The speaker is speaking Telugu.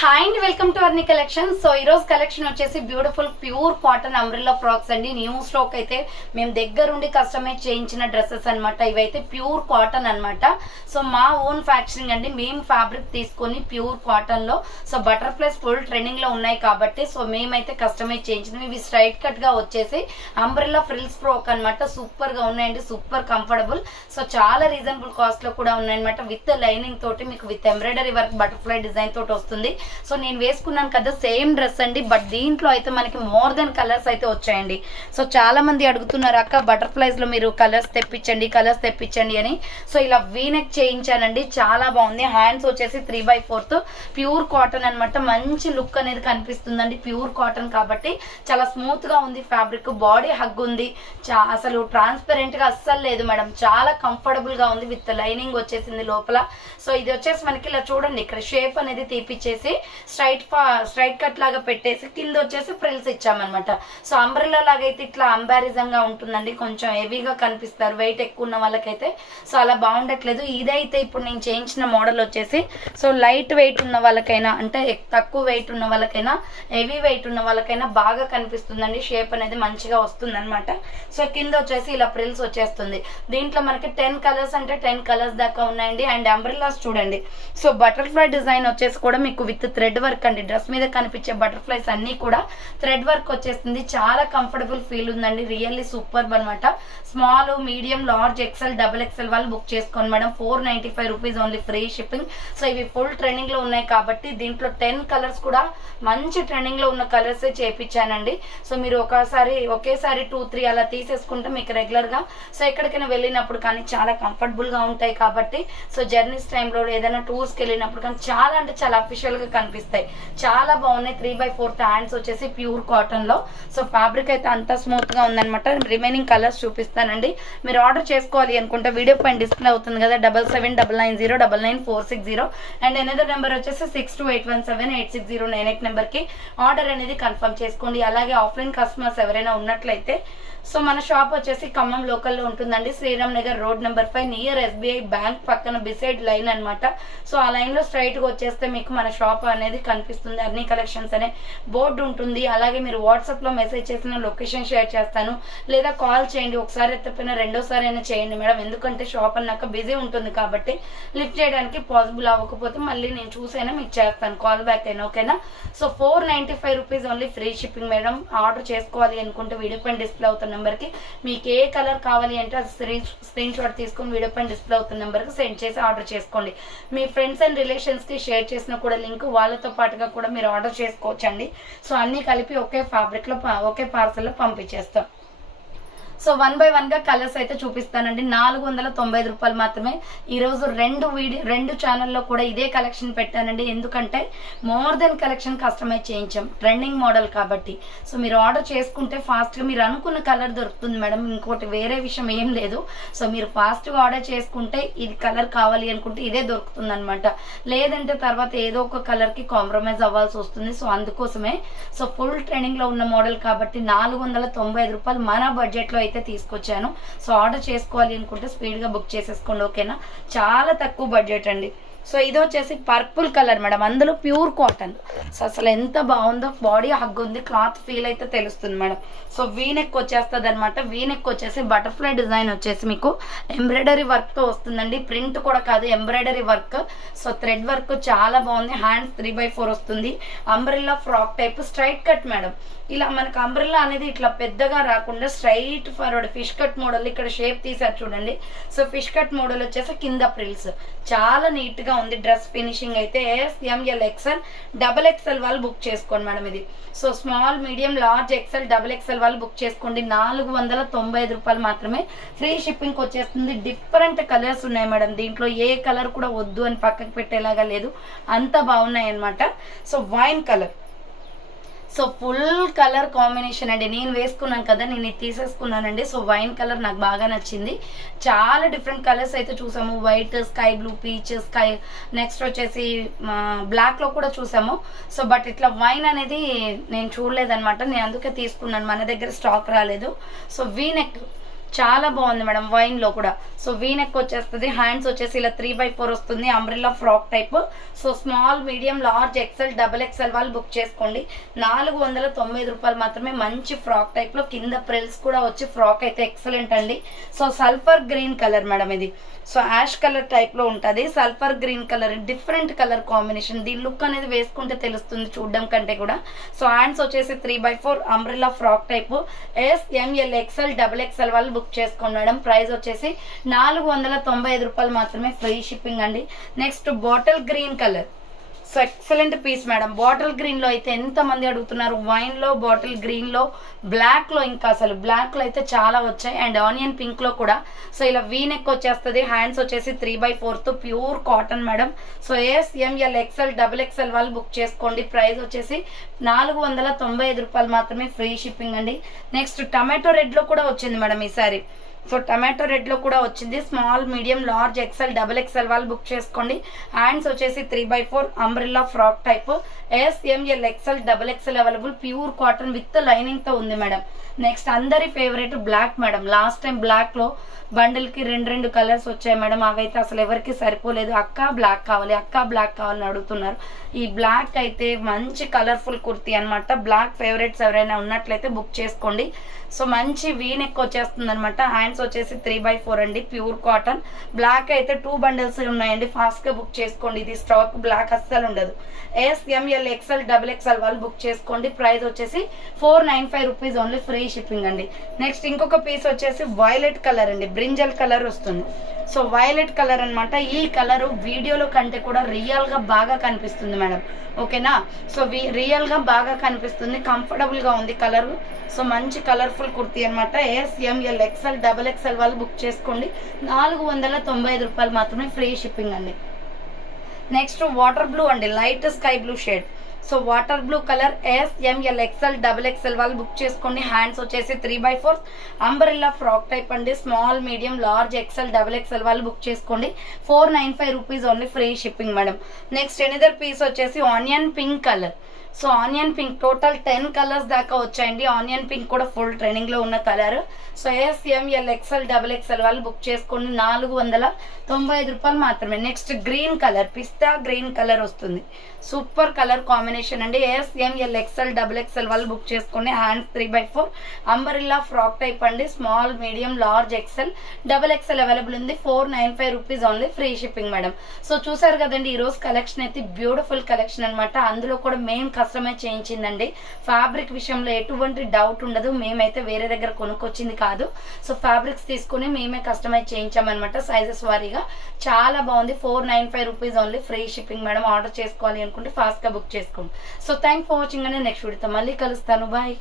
Hi and welcome to అర్ని collection. So ఈ రోజు కలెక్షన్ వచ్చేసి beautiful pure cotton umbrella frocks అండి. న్యూ స్టాక్ అయితే మేము దగ్గరుండి కస్టమైజ్ చేయించిన డ్రెస్సెస్ అనమాట. ఇవైతే ప్యూర్ కాటన్ అనమాట. సో మా ఓన్ ఫ్యాక్చరింగ్ అండి. మేము ఫ్యాబ్రిక్ తీసుకొని ప్యూర్ కాటన్ లో సో బటర్ఫ్లైస్ ఫుల్ ట్రెండింగ్ లో ఉన్నాయి కాబట్టి సో మేమైతే కస్టమైజ్ చేయించినాం. ఇవి స్ట్రైట్ కట్ గా వచ్చేసి అంబ్రెల్లా ఫ్రిల్స్ ఫ్రాక్ అనమాట. సూపర్ గా ఉన్నాయండి, సూపర్ కంఫర్టబుల్. సో చాలా రీజనబుల్ కాస్ట్ లో కూడా ఉన్నాయన్నమాట. విత్ లైనింగ్ తోటి మీకు with embroidery work butterfly design తోటి వస్తుంది. సో నేను వేసుకున్నాను కదా సేమ్ డ్రెస్ అండి, బట్ దీంట్లో అయితే మనకి మోర్ దెన్ కలర్స్ అయితే వచ్చాయండి. సో చాలా మంది అడుగుతున్నారు అక్క బటర్ఫ్లైస్ లో మీరు కలర్స్ తెప్పించండి అని. సో ఇలా వీనెక్ చేయించానండి, చాలా బాగుంది. హ్యాండ్స్ వచ్చేసి 3/4 ప్యూర్ కాటన్ అనమాట. మంచి లుక్ అనేది కనిపిస్తుందండి. ప్యూర్ కాటన్ కాబట్టి చాలా స్మూత్ గా ఉంది ఫ్యాబ్రిక్. బాడీ హగ్ ఉంది, అసలు ట్రాన్స్పరెంట్ గా అస్సలు లేదు మేడం. చాలా కంఫర్టబుల్ గా ఉంది. విత్ లైనింగ్ వచ్చేసింది లోపల. సో ఇది వచ్చేసి మనకి ఇలా చూడండి, ఇక్కడ షేప్ అనేది తీపిచ్చేసి స్ట్రైట్ కట్ లాగా పెట్టేసి కింద వచ్చేసి ఫ్రిల్స్ ఇచ్చామన్నమాట. సో అంబ్రెల్లా లాగా అయితే ఇట్లా అంబారిజం గా ఉంటుందండి, కొంచెం హెవీగా కనిపిస్తారు వెయిట్ ఎక్కువ ఉన్న వాళ్ళకైతే. సో అలా బాగుండట్లేదు. ఇదైతే ఇప్పుడు నేను చేయించిన మోడల్ వచ్చేసి సో లైట్ వెయిట్ ఉన్న వాళ్ళకైనా, అంటే తక్కువ వెయిట్ ఉన్న వాళ్ళకైనా, హెవీ వెయిట్ ఉన్న వాళ్ళకైనా బాగా కనిపిస్తుందండి. షేప్ అనేది మంచిగా వస్తుంది అనమాట. సో కింద వచ్చేసి ఇలా ఫ్రిల్స్ వచ్చేస్తుంది. దీంట్లో మనకి 10 కలర్స్ అంటే 10 కలర్స్ దాకా ఉన్నాయండి. అండ్ అంబ్రెల్లాస్ చూడండి. సో బటర్ఫ్లై డిజైన్ వచ్చేసి కూడా మీకు విత్ థ్రెడ్ వర్క్ అండి. డ్రెస్ మీద కనిపించే బటర్ఫ్లైస్ అన్ని కూడా థ్రెడ్ వర్క్ వచ్చేస్తుంది. చాలా కంఫర్టబుల్ ఫీల్ ఉందండి. రియల్లీ సూపర్ అనమాట. Small, medium, large, XL, double XL వాళ్ళు బుక్ చేసుకోండి madam. 495 rupees only, free shipping. So ఇవి ఫుల్ ట్రెండింగ్ లో ఉన్నాయి కాబట్టి దీంట్లో 10 కలర్స్ కూడా మంచి ట్రెండింగ్ లో ఉన్న కలర్స్ చేయించానండి. సో మీరు ఒకేసారి 2-3 అలా తీసేసుకుంటే మీకు రెగ్యులర్ గా సో ఎక్కడికైనా వెళ్ళినప్పుడు కానీ చాలా కంఫర్టబుల్ గా ఉంటాయి కాబట్టి సో జర్నీస్ టైంలో ఏదైనా టూర్స్ కి వెళ్ళినప్పుడు కానీ చాలా అంటే చాలా అఫీషియల్ గా కనిపిస్తాయి. చాలా బాగున్నాయి. 3/4 హ్యాండ్స్ వచ్చేసి ప్యూర్ కాటన్ లో. సో ఫ్యాబ్రిక్ అయితే అంతా స్మూత్ గా ఉందన్నమాట. రిమైనింగ్ కలర్స్ చూపిస్తానండి. మీరు ఆర్డర్ చేసుకోవాలి అనుకుంటే వీడియో పైన డిస్ప్లే అవుతుంది కదా 7799099460 అండ్ ఎనదర్ నెంబర్ వచ్చేసి 6281786098 నెంబర్ కి ఆర్డర్ అనేది కన్ఫర్మ్ చేసుకోండి. అలాగే ఆఫ్లైన్ కస్టమర్స్ ఎవరైనా ఉన్నట్లయితే సో మన షాప్ వచ్చేసి ఖమ్మం లోకల్లో ఉంటుందండి. Sriram Nagar road number 5 near SBI bank పక్కన బిసైడ్ లైన్ అనమాట. సో ఆ లైన్ లో స్ట్రైట్ గా వచ్చేస్తే మీకు మన షాప్ అనేది కనిపిస్తుంది. అర్ని కలెక్షన్స్ అనే బోర్డు ఉంటుంది. అలాగే మీరు వాట్సాప్ లో మెసేజ్ చేసిన లొకేషన్ షేర్ చేస్తాను, లేదా కాల్ చేయండి. ఒకసారి ఎత్తపోయినా రెండోసారి అయినా చేయండి మేడం, ఎందుకంటే షాప్ అన్నాక బిజీ ఉంటుంది కాబట్టి లిఫ్ట్ చేయడానికి పాసిబుల్ అవ్వకపోతే మళ్ళీ నేను చూసైనా మీకు చేస్తాను, కాల్ బ్యాక్ అయినా. ఓకేనా? So 495 rupees only, free shipping madam. Order చేసుకోవాలి అనుకుంటే వీడియో పైన డిస్ప్లే అవుతున్న నెంబర్ కి మీకు ఏ కలర్ కావాలి అంటే స్క్రీన్ షాట్ తీసుకుని వీడియో పైన డిస్ప్లే అవుతున్న నెంబర్ కి సెండ్ చేసి ఆర్డర్ చేసుకోండి. మీ ఫ్రెండ్స్ అండ్ రిలేషన్స్ కి షేర్ చేసిన కూడా లింక్ వాళ్ళతో పాటుగా కూడా మీరు ఆర్డర్ చేసుకోవచ్చండి. సో అన్ని కలిపి ఒకే ఫ్యాబ్రిక్ లో ఒకే పార్సల్ లో పంపించేస్తాం. సో 1 by 1 గా కలర్స్ అయితే చూపిస్తానండి. 495 రూపాయలు మాత్రమే. ఈ రోజు రెండు ఛానల్లో కూడా ఇదే కలెక్షన్ పెట్టానండి, ఎందుకంటే మోర్ దెన్ కలెక్షన్ కస్టమైజ్ చేయించాం, ట్రెండింగ్ మోడల్ కాబట్టి. సో మీరు ఆర్డర్ చేసుకుంటే ఫాస్ట్ గా మీరు అనుకున్న కలర్ దొరుకుతుంది మేడం. ఇంకోటి వేరే విషయం ఏం లేదు. సో మీరు ఫాస్ట్ గా ఆర్డర్ చేసుకుంటే ఇది కలర్ కావాలి అనుకుంటే ఇదే దొరుకుతుంది అనమాట. లేదంటే తర్వాత ఏదో ఒక కలర్ కి కాంప్రమైజ్ అవ్వాల్సి వస్తుంది. సో అందుకోసమే సో ఫుల్ ట్రెండింగ్ లో ఉన్న మోడల్ కాబట్టి 495 రూపాయలు మన బడ్జెట్ లో అయితే తీసుకొచ్చాను. సో ఆర్డర్ చేసుకోవాలి అనుకుంటే స్పీడ్ గా బుక్ చేసేసుకోండి. ఓకేనా? చాలా తక్కువ బడ్జెట్ అండి. సో ఇది వచ్చేసి పర్పుల్ కలర్ మేడం, అందులో ప్యూర్ కాటన్. సో అసలు ఎంత బాగుందో, బాడీ హగ్ ఉంది, క్లాత్ ఫీల్ అయితే తెలుస్తుంది మేడం. సో వీనెక్ వచ్చేస్తుంది అనమాట. వీనెక్ వచ్చేసి బటర్ఫ్లై డిజైన్ వచ్చేసి మీకు ఎంబ్రాయిడరీ వర్క్ తో వస్తుందండి. ప్రింట్ కూడా కాదు, embroidery work. So thread work చాలా బాగుంది. హ్యాండ్స్ 3/4 వస్తుంది. Umbrella frock type straight cut madam. ఇలా మనకు అంబ్రెల్లా అనేది ఇట్లా పెద్దగా రాకుండా straight forward fish cut model ఇక్కడ షేప్ తీసారు చూడండి. సో ఫిష్ కట్ మోడల్ వచ్చేసి కింద ప్రిల్స్ చాలా నీట్ గా ఉంది. డ్రెస్ ఫినిషింగ్ అయితే SML XL డబుల్ ఎక్స్ఎల్ వాళ్ళు బుక్ చేసుకోండి మేడం. ఇది so small, medium, large, XL, double XL వాళ్ళు బుక్ చేసుకోండి. 495 రూపాయలు మాత్రమే, ఫ్రీ షిప్పింగ్ వచ్చేస్తుంది. డిఫరెంట్ కలర్స్ ఉన్నాయి మేడం. దీంట్లో ఏ కలర్ కూడా వద్దు అని పక్కకు పెట్టేలాగా లేదు, అంత బాగున్నాయి అనమాట. So wine colour, so full colour combination అండి. నేను వేసుకున్నాను కదా, నేను ఇది తీసేసుకున్నానండి. సో వైన్ కలర్ నాకు బాగా నచ్చింది. చాలా డిఫరెంట్ కలర్స్ అయితే చూసాము. White, sky blue, peach, sky, next వచ్చేసి బ్లాక్ లో కూడా చూసాము. సో బట్ ఇట్లా వైన్ అనేది నేను చూడలేదన్నమాట. నేను అందుకే తీసుకున్నాను, మన దగ్గర స్టాక్ రాలేదు. సో వీనెక్ చాలా బాగుంది మేడం వైన్ లో కూడా. సో వీ నెక్ వచ్చేస్తుంది, హ్యాండ్స్ వచ్చేసి ఇలా 3/4 వస్తుంది, umbrella frock type. So small, medium, large, XL, double XL వాళ్ళు బుక్ చేసుకోండి. 490 రూపాయలు మాత్రమే. మంచి ఫ్రాక్ టైప్ లో కింద ప్రిల్స్ కూడా వచ్చి ఫ్రాక్ అయితే ఎక్సలెంట్ అండి. So sulphur green colour madam ఇది. సో యాష్ కలర్ టైప్ లో ఉంటది, sulphur green colour, different colour combination. దీని లుక్ అనేది వేసుకుంటే తెలుస్తుంది చూడడం కంటే కూడా. సో హ్యాండ్స్ వచ్చేసి 3/4 umbrella frock type. S, M L, XL, double XL వాళ్ళు బుక్ చేసుకోండి మేడం. ప్రైస్ వచ్చేసి 495 రూపాయలు మాత్రమే, ఫ్రీ షిప్పింగ్ అండి. Next bottle green colour. So excellent piece madam. Bottle green లో అయితే ఎంత మంది అడుగుతున్నారు. వైన్ లో, బాటిల్ గ్రీన్ లో, బ్లాక్ లో, ఇంకా అసలు బ్లాక్ లో అయితే చాలా వచ్చాయి. అండ్ ఆనియన్ పింక్ లో కూడా. సో ఇలా వీ నెక్ వచ్చేస్తుంది, హ్యాండ్స్ వచ్చేసి 3/4 pure cotton madam. So S, M L, XL, double XL వాళ్ళు బుక్ చేసుకోండి. ప్రైస్ వచ్చేసి 495 రూపాయలు మాత్రమే, ఫ్రీ షిప్పింగ్ అండి. నెక్స్ట్ టమాటో రెడ్ లో కూడా వచ్చింది మేడం ఈసారి. సో టమాటో రెడ్ లో కూడా వచ్చింది. Small, medium, large, XL, double XL వాళ్ళు బుక్ చేసుకోండి. హ్యాండ్స్ వచ్చేసి 3/4 umbrella frock type. S, M L, XL, double XL available. Pure cotton with lining తో ఉంది మేడం. నెక్స్ట్ అందరి favourite black madam. Last time black లో బండిల్ కి 2 కలర్స్ వచ్చాయి మేడం. అవైతే అసలు ఎవరికి సరిపోలేదు. అక్క బ్లాక్ కావాలి, అక్క బ్లాక్ కావాలని అడుగుతున్నారు. ఈ బ్లాక్ అయితే మంచి కలర్ఫుల్ కుర్తీ అనమాట. బ్లాక్ ఫేవరెట్స్ ఎవరైనా ఉన్నట్లయితే బుక్ చేసుకోండి. సో మంచి వీ నెక్ వచ్చేస్తుంది అనమాట. హ్యాండ్స్ వచ్చేసి 3/4 అండి, ప్యూర్ కాటన్. బ్లాక్ అయితే 2 బండిల్స్ ఉన్నాయండి, ఫాస్ట్ గా బుక్ చేసుకోండి. ఇది స్టాక్ బ్లాక్ అస్సలు ఉండదు. S, M L, XL, double XL వాళ్ళు బుక్ చేసుకోండి. ప్రైస్ వచ్చేసి 495 రూపీస్ ఓన్లీ, ఫ్రీ షిప్పింగ్ అండి. నెక్స్ట్ ఇంకొక పీస్ వచ్చేసి వైలెట్ కలర్ అండి, బ్రింజల్ కలర్ వస్తుంది. సో వైలెట్ కలర్ అనమాట. ఈ కలర్ వీడియోలో కంటే కూడా రియల్ గా బాగా కనిపిస్తుంది మేడం. ఓకేనా. సో రియల్ గా బాగా కనిపిస్తుంది, కంఫర్టబుల్ గా ఉంది కలర్. సో మంచి కలర్ఫుల్ కుర్తీ అనమాట. S, M L, XL, double XL వాళ్ళు బుక్ చేసుకోండి. 495 రూపాయలు మాత్రమే, ఫ్రీ షిప్పింగ్ అండి. నెక్స్ట్ వాటర్ బ్లూ అండి, light sky blue shade. So water blue colour. S, M L, XL, double XL వాళ్ళు బుక్ చేసుకోండి. హ్యాండ్స్ వచ్చేసి 3/4 అంబ్రెల్లా ఫ్రాక్ టైప్ అండి. Small, medium, large, XL, double XL వాళ్ళు బుక్ చేసుకోండి. 495 rupees only, free shipping madam. Next another piece వచ్చేసి onion pink colour. So onion pink total 10 colours దాకా వచ్చాయండి. ఆనియన్ పింక్ కూడా ఫుల్ ట్రెండింగ్ లో ఉన్న colour. So S, M L, XL, double XL వాళ్ళు బుక్ చేసుకోండి. 495 రూపాయలు మాత్రమే. Next green colour, pista green colour వస్తుంది. సూపర్ కలర్ కాంబినేషన్ అండి. S, M L, XL, double XL వాళ్ళు బుక్ చేసుకోండి. హ్యాండ్స్ 3/4 అంబరిల్లా ఫ్రాక్ టైప్ అండి. Small, medium, large, XL, double XL available ఉంది. 495 rupees only, free shipping madam. So చూసారు కదండి, ఈ రోజు కలెక్షన్ అయితే బ్యూటిఫుల్ కలెక్షన్ అనమాట. అందులో కూడా మేము కస్టమైజ్ చేయించిందండి. ఫ్యాబ్రిక్ విషయంలో ఎటువంటి డౌట్ ఉండదు. మేమైతే వేరే దగ్గర కొనుక్కొచ్చింది కాదు. సో ఫ్యాబ్రిక్స్ తీసుకుని మేమే కస్టమైజ్ చేయించామన్నమాట, సైజెస్ వారీగా. చాలా బాగుంది. 495 rupees only, free shipping madam. Order చేసుకోవాలి అనుకుంటే ఫాస్ట్ గా బుక్ చేసుకోండి. సో థ్యాంక్ ఫర్ వాచింగ్ అండి. నెక్స్ట్ వీడియోతో మళ్ళీ కలుస్తాను. బాయ్.